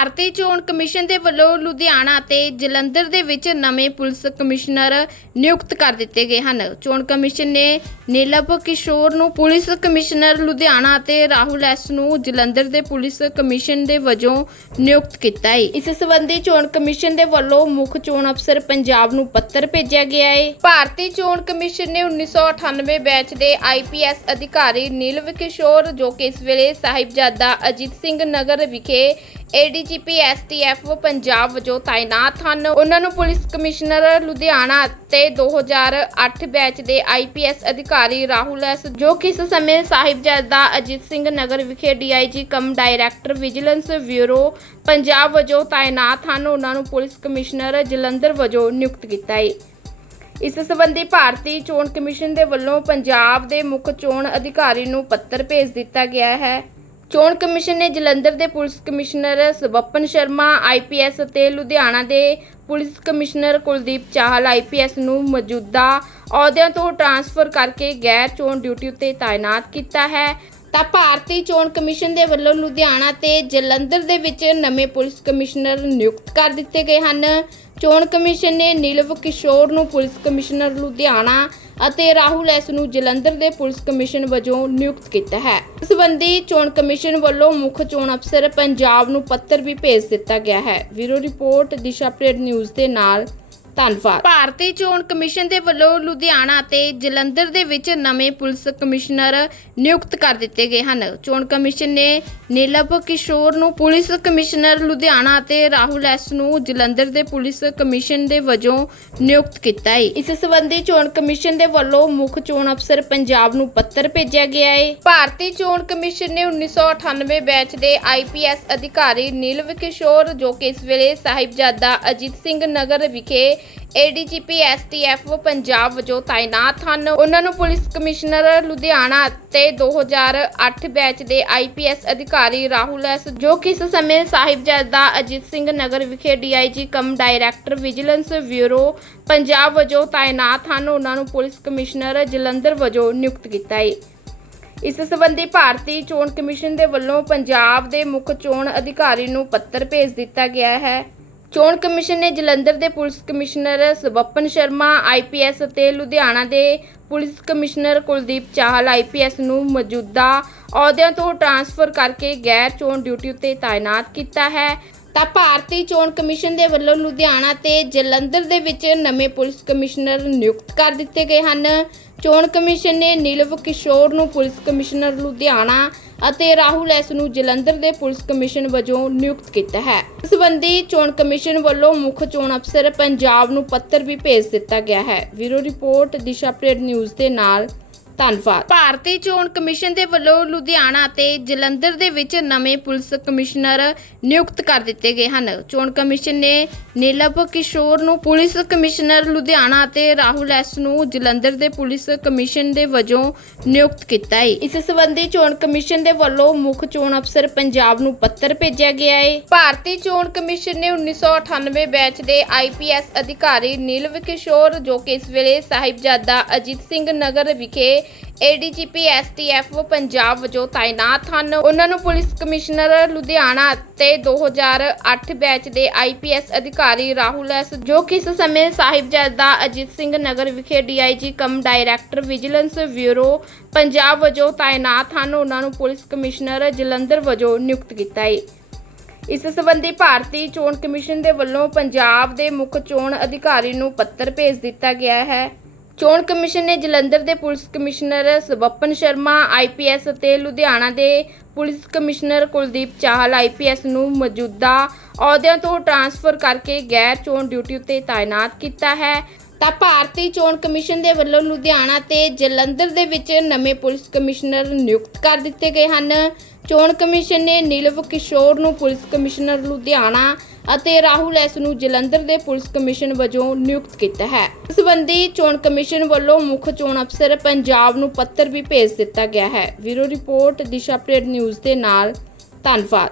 ਭਾਰਤੀ ਚੋਣ ਕਮਿਸ਼ਨ ਦੇ ਵੱਲੋਂ ਲੁਧਿਆਣਾ ਅਤੇ ਜਲੰਧਰ ਦੇ ਵਿੱਚ ਨਵੇਂ ਪੁਲਿਸ ਕਮਿਸ਼ਨਰ ਨਿਯੁਕਤ ਕਰ ਦਿੱਤੇ ਗਏ ਹਨ। ਚੋਣ ਕਮਿਸ਼ਨ ਨੇ ਨੀਲਬ ਕਿਸ਼ੋਰ ਨੂੰ ਪੁਲਿਸ ਕਮਿਸ਼ਨਰ ਲੁਧਿਆਣਾ ਅਤੇ ਰਾਹੁਲ ਐਸ ਨੂੰ ਜਲੰਧਰ ਦੇ ਪੁਲਿਸ ਕਮਿਸ਼ਨ ਦੇ ਵਜੋਂ ਨਿਯੁਕਤ ਕੀਤਾ ਹੈ। ਇਸ ਸੰਬੰਧੀ ਚੋਣ ਕਮਿਸ਼ਨ ਦੇ ਵੱਲੋਂ ਮੁੱਖ ਚੋਣ ਅਫਸਰ ਪੰਜਾਬ ਨੂੰ ਪੱਤਰ ਭੇਜਿਆ ਗਿਆ ਹੈ। ਭਾਰਤੀ ਚੋਣ ਕਮਿਸ਼ਨ ਨੇ 1998 ਬੈਚ ਦੇ ਆਈਪੀਐਸ ਅਧਿਕਾਰੀ ਨੀਲਵ ਕਿਸ਼ੋਰ, ਜੋ ਕਿ ਇਸ ਵੇਲੇ ਸਾਹਿਬਜ਼ਾਦਾ ਅਜੀਤ ਸਿੰਘ ਨਗਰ ਵਿਖੇ ਏਡੀਜੀਪੀ ਐਸਟੀਐਫ ਪੰਜਾਬ ਵਜੋਂ ਤਾਇਨਾਤ ਹਨ। ਉਹਨਾਂ ਨੂੰ ਪੁਲਿਸ ਕਮਿਸ਼ਨਰ ਲੁਧਿਆਣਾ ਅਤੇ 2008 ਬੈਚ ਦੇ ਆਈਪੀਐਸ ਅਧਿਕਾਰੀ ਰਾਹੁਲ ਐਸ, ਜੋ ਕਿ ਇਸ ਸਮੇਂ ਸਾਹਿਬਜ਼ਾਦਾ ਅਜੀਤ ਸਿੰਘ ਨਗਰ ਵਿਖੇ DIG cum director, vigilance bureau Punjab ਵਜੋਂ ਤਾਇਨਾਤ ਹਨ। ਉਹਨਾਂ ਨੂੰ ਪੁਲਿਸ ਕਮਿਸ਼ਨਰ ਜਲੰਧਰ ਵਜੋਂ ਨਿਯੁਕਤ ਕੀਤਾ ਹੈ ਇਸ ਸੰਬੰਧੀ ਭਾਰਤੀ ਚੋਣ ਕਮਿਸ਼ਨ ਦੇ ਵੱਲੋਂ ਪੰਜਾਬ ਦੇ ਮੁੱਖ ਚੋਣ ਅਧਿਕਾਰੀ ਨੂੰ ਪੱਤਰ ਭੇਜ ਦਿੱਤਾ ਗਿਆ ਹੈ। ਚੋਣ ਕਮਿਸ਼ਨ ਨੇ ਜਲੰਧਰ ਦੇ police commissioner Swapan Sharma IPS ਅਤੇ ਲੁਧਿਆਣਾ ਦੇ police commissioner Kuldeep Chahal IPS ਨੂੰ ਮੌਜੂਦਾ ਅਹੁਦਿਆਂ ਤੋਂ ਟਰਾਂਸਫਰ ਕਰਕੇ ਗੈਰ ਚੋਣ ਡਿਊਟੀ ਉੱਤੇ ਤਾਇਨਾਤ ਕੀਤਾ ਹੈ। ਤਾਂ ਭਾਰਤੀ ਚੋਣ ਕਮਿਸ਼ਨ ਦੇ ਵੱਲੋਂ ਲੁਧਿਆਣਾ ਤੇ ਜਲੰਧਰ ਦੇ ਵਿੱਚ ਨਵੇਂ ਪੁਲਿਸ ਕਮਿਸ਼ਨਰ ਨਿਯੁਕਤ ਕਰ ਦਿੱਤੇ ਗਏ ਹਨ। ਚੋਣ ਕਮਿਸ਼ਨ ਨੇ ਨੀਲਵ ਕਿਸ਼ੋਰ ਨੂੰ ਪੁਲਿਸ ਕਮਿਸ਼ਨਰ ਲੁਧਿਆਣਾ ਅਤੇ ਰਾਹੁਲ ਐਸ ਨੂੰ ਜਲੰਧਰ ਦੇ ਪੁਲਿਸ ਕਮਿਸ਼ਨ ਵਜੋਂ ਨਿਯੁਕਤ ਕੀਤਾ ਹੈ। ਇਸ ਸੰਬੰਧੀ ਚੋਣ ਕਮਿਸ਼ਨ ਵੱਲੋਂ ਮੁੱਖ ਚੋਣ ਅਫਸਰ ਪੰਜਾਬ ਨੂੰ ਪੱਤਰ ਵੀ ਭੇਜ ਦਿੱਤਾ ਗਿਆ ਹੈ। ਵੀਰੋ ਰਿਪੋਰਟ, ਦਿਸ਼ਾ ਪ੍ਰੇਡ ਨਿਊਜ਼ ਦੇ ਨਾਲ ਧੰਨਵਾਦ। ਭਾਰਤੀ ਚੋਣ ਕਮਿਸ਼ਨ ਦੇ ਵੱਲੋਂ ਲੁਧਿਆਣਾ ਅਤੇ ਜਲੰਧਰ ਦੇ ਵਿੱਚ ਨਵੇਂ ਪੁਲਿਸ ਕਮਿਸ਼ਨਰ ਨਿਯੁਕਤ ਕਰ ਦਿੱਤੇ ਗਏ ਹਨ। ਚੋਣ ਕਮਿਸ਼ਨ ਨੇ ਨੀਲਬ ਕਿਸ਼ੋਰ ਨੂੰ ਪੁਲਿਸ ਕਮਿਸ਼ਨਰ ਲੁਧਿਆਣਾ ਅਤੇ ਰਾਹੁਲ ਐਸ ਨੂੰ ਜਲੰਧਰ ਦੇ ਪੁਲਿਸ ਕਮਿਸ਼ਨ ਦੇ ਵਜੋਂ ਨਿਯੁਕਤ ਕੀਤਾ ਹੈ। ਇਸ ਸੰਬੰਧੀ ਚੋਣ ਕਮਿਸ਼ਨ ਦੇ ਵੱਲੋਂ ਮੁੱਖ ਚੋਣ ਅਫਸਰ ਪੰਜਾਬ ਨੂੰ ਪੱਤਰ ਭੇਜਿਆ ਗਿਆ ਹੈ। ਭਾਰਤੀ ਚੋਣ ਕਮਿਸ਼ਨ ਨੇ 1998 ਬੈਚ ਦੇ ਆਈਪੀਐਸ ਅਧਿਕਾਰੀ ਨੀਲਵ ਕਿਸ਼ੋਰ, ਜੋ ਕਿ ਇਸ ਵੇਲੇ ਸਾਹਿਬਜ਼ਾਦਾ ਅਜੀਤ ਸਿੰਘ ਨਗਰ ਵਿਖੇ ਏਡੀਜੀਪੀ ਐਸਟੀਐਫ ਪੰਜਾਬ ਵਜੋਂ ਤਾਇਨਾਤ ਹਨ। ਉਹਨਾਂ ਨੂੰ ਪੁਲਿਸ ਕਮਿਸ਼ਨਰ ਲੁਧਿਆਣਾ ਅਤੇ 2008 ਬੈਚ ਦੇ ਆਈਪੀਐਸ ਅਧਿਕਾਰੀ ਰਾਹੁਲ ਐਸ, ਜੋ ਕਿ ਇਸ ਸਮੇਂ ਸਾਹਿਬਜ਼ਾਦਾ ਅਜੀਤ ਸਿੰਘ ਨਗਰ ਵਿਖੇ DIG cum director vigilance bureau Punjab ਵਜੋਂ ਤਾਇਨਾਤ ਹਨ। ਉਹਨਾਂ ਨੂੰ ਪੁਲਿਸ ਕਮਿਸ਼ਨਰ ਜਲੰਧਰ ਵਜੋਂ ਨਿਯੁਕਤ ਕੀਤਾ ਹੈ ਇਸ ਸੰਬੰਧੀ ਭਾਰਤੀ ਚੋਣ ਕਮਿਸ਼ਨ ਦੇ ਵੱਲੋਂ ਪੰਜਾਬ ਦੇ ਮੁੱਖ ਚੋਣ ਅਧਿਕਾਰੀ ਨੂੰ ਪੱਤਰ ਭੇਜ ਦਿੱਤਾ ਗਿਆ ਹੈ। ਚੋਣ ਕਮਿਸ਼ਨ ਨੇ ਜਲੰਧਰ ਦੇ police commissioner Swapan Sharma IPS ਅਤੇ ਲੁਧਿਆਣਾ ਦੇ police commissioner Kuldeep Chahal IPS ਨੂੰ ਮੌਜੂਦਾ ਅਹੁਦਿਆਂ ਤੋਂ ਟ੍ਰਾਂਸਫਰ ਕਰਕੇ ਗੈਰ ਚੋਣ ਡਿਊਟੀ ਉੱਤੇ ਤਾਇਨਾਤ ਕੀਤਾ ਹੈ। ਤਾਂ ਭਾਰਤੀ ਚੋਣ ਕਮਿਸ਼ਨ ਦੇ ਵੱਲੋਂ ਲੁਧਿਆਣਾ ਤੇ ਜਲੰਧਰ ਦੇ ਵਿੱਚ ਨਵੇਂ ਪੁਲਿਸ ਕਮਿਸ਼ਨਰ ਨਿਯੁਕਤ ਕਰ ਦਿੱਤੇ ਗਏ ਹਨ। ਚੋਣ ਕਮਿਸ਼ਨ ਨੇ ਨੀਲਵ ਕਿਸ਼ੋਰ ਨੂੰ ਪੁਲਿਸ ਕਮਿਸ਼ਨਰ ਲੁਧਿਆਣਾ ਅਤੇ ਰਾਹੁਲ ਐਸ ਨੂੰ ਜਲੰਧਰ ਦੇ ਪੁਲਿਸ ਕਮਿਸ਼ਨ ਵਜੋਂ ਨਿਯੁਕਤ ਕੀਤਾ ਹੈ। ਇਸ ਸੰਬੰਧੀ ਚੋਣ ਕਮਿਸ਼ਨ ਵੱਲੋਂ ਮੁੱਖ ਚੋਣ ਅਫਸਰ ਪੰਜਾਬ ਨੂੰ ਪੱਤਰ ਵੀ ਭੇਜ ਦਿੱਤਾ ਗਿਆ ਹੈ। ਵੀਰੋ ਰਿਪੋਰਟ, ਦਿਸ਼ਾ ਅਪਡੇਟ ਨਿਊਜ਼ ਦੇ ਨਾਲ ਧੰਨਵਾਦ। ਭਾਰਤੀ ਚੋਣ ਕਮਿਸ਼ਨ ਦੇ ਵੱਲੋਂ ਲੁਧਿਆਣਾ ਅਤੇ ਜਲੰਧਰ ਦੇ ਵਿੱਚ ਨਵੇਂ ਪੁਲਿਸ ਕਮਿਸ਼ਨਰ ਨਿਯੁਕਤ ਕਰ ਦਿੱਤੇ ਗਏ ਹਨ। ਚੋਣ ਕਮਿਸ਼ਨ ਨੇ ਨੀਲਬ ਕਿਸ਼ੋਰ ਨੂੰ ਪੁਲਿਸ ਕਮਿਸ਼ਨਰ ਲੁਧਿਆਣਾ ਅਤੇ ਰਾਹੁਲ ਐਸ ਨੂੰ ਜਲੰਧਰ ਦੇ ਪੁਲਿਸ ਕਮਿਸ਼ਨ ਦੇ ਵਜੋਂ ਨਿਯੁਕਤ ਕੀਤਾ ਹੈ। ਇਸ ਸੰਬੰਧੀ ਚੋਣ ਕਮਿਸ਼ਨ ਦੇ ਵੱਲੋਂ ਮੁੱਖ ਚੋਣ ਅਫਸਰ ਪੰਜਾਬ ਨੂੰ ਪੱਤਰ ਭੇਜਿਆ ਗਿਆ ਹੈ। ਭਾਰਤੀ ਚੋਣ ਕਮਿਸ਼ਨ ਨੇ 1998 ਬੈਚ ਦੇ ਆਈਪੀਐਸ ਅਧਿਕਾਰੀ ਨੀਲਵ ਕਿਸ਼ੋਰ, ਜੋ ਕਿ ਇਸ ਵੇਲੇ ਸਾਹਿਬਜ਼ਾਦਾ ਅਜੀਤ ਸਿੰਘ ਨਗਰ ਵਿਖੇ ਏਡੀਜੀਪੀ ਐਸਟੀਐਫ ਪੰਜਾਬ ਵਜੋਂ ਤਾਇਨਾਤ ਹਨ। ਉਹਨਾਂ ਨੂੰ ਪੁਲਿਸ ਕਮਿਸ਼ਨਰ ਲੁਧਿਆਣਾ ਅਤੇ 2008 ਬੈਚ ਦੇ ਆਈਪੀਐਸ ਅਧਿਕਾਰੀ ਰਾਹੁਲ ਐਸ, ਜੋ ਕਿ ਇਸ ਸਮੇਂ ਸਾਹਿਬਜ਼ਾਦਾ ਅਜੀਤ ਸਿੰਘ ਨਗਰ ਵਿਖੇ DIG cum director vigilance bureau Punjab ਵਜੋਂ ਤਾਇਨਾਤ ਹਨ। ਉਹਨਾਂ ਨੂੰ ਪੁਲਿਸ ਕਮਿਸ਼ਨਰ ਜਲੰਧਰ ਵਜੋਂ ਨਿਯੁਕਤ ਕੀਤਾ ਹੈ ਇਸ ਸੰਬੰਧੀ ਭਾਰਤੀ ਚੋਣ ਕਮਿਸ਼ਨ ਦੇ ਵੱਲੋਂ ਪੰਜਾਬ ਦੇ ਮੁੱਖ ਚੋਣ ਅਧਿਕਾਰੀ ਨੂੰ ਪੱਤਰ ਭੇਜ ਦਿੱਤਾ ਗਿਆ ਹੈ। ਚੋਣ ਕਮਿਸ਼ਨ ਨੇ ਜਲੰਧਰ ਦੇ police commissioner Swapan Sharma IPS ਅਤੇ ਲੁਧਿਆਣਾ ਦੇ police commissioner Kuldeep Chahal IPS ਨੂੰ ਮੌਜੂਦਾ ਅਹੁਦਿਆਂ ਤੋਂ ਟ੍ਰਾਂਸਫਰ ਕਰਕੇ ਗੈਰ ਚੋਣ ਡਿਊਟੀ ਉੱਤੇ ਤਾਇਨਾਤ ਕੀਤਾ ਹੈ। ਤਾਂ ਭਾਰਤੀ ਚੋਣ ਕਮਿਸ਼ਨ ਦੇ ਵੱਲੋਂ ਲੁਧਿਆਣਾ ਤੇ ਜਲੰਧਰ ਦੇ ਵਿੱਚ ਨਵੇਂ ਪੁਲਿਸ ਕਮਿਸ਼ਨਰ ਨਿਯੁਕਤ ਕਰ ਦਿੱਤੇ ਗਏ ਹਨ। ਚੋਣ ਕਮਿਸ਼ਨ ਨੇ ਨੀਲਵ ਕਿਸ਼ੋਰ ਨੂੰ ਪੁਲਿਸ ਕਮਿਸ਼ਨਰ ਲੁਧਿਆਣਾ ਅਤੇ ਰਾਹੁਲ ਐਸ ਨੂੰ ਜਲੰਧਰ ਦੇ ਪੁਲਿਸ ਕਮਿਸ਼ਨ ਵਜੋਂ ਨਿਯੁਕਤ ਕੀਤਾ ਹੈ। ਇਸ ਸੰਬੰਧੀ ਚੋਣ ਕਮਿਸ਼ਨ ਵੱਲੋਂ ਮੁੱਖ ਚੋਣ ਅਫਸਰ ਪੰਜਾਬ ਨੂੰ ਪੱਤਰ ਵੀ ਭੇਜ ਦਿੱਤਾ ਗਿਆ ਹੈ। ਵੀਰੋ ਰਿਪੋਰਟ, ਦਿਸ਼ਾ ਪ੍ਰੇਡ ਨਿਊਜ਼ ਦੇ ਨਾਲ ਧੰਨਵਾਦ।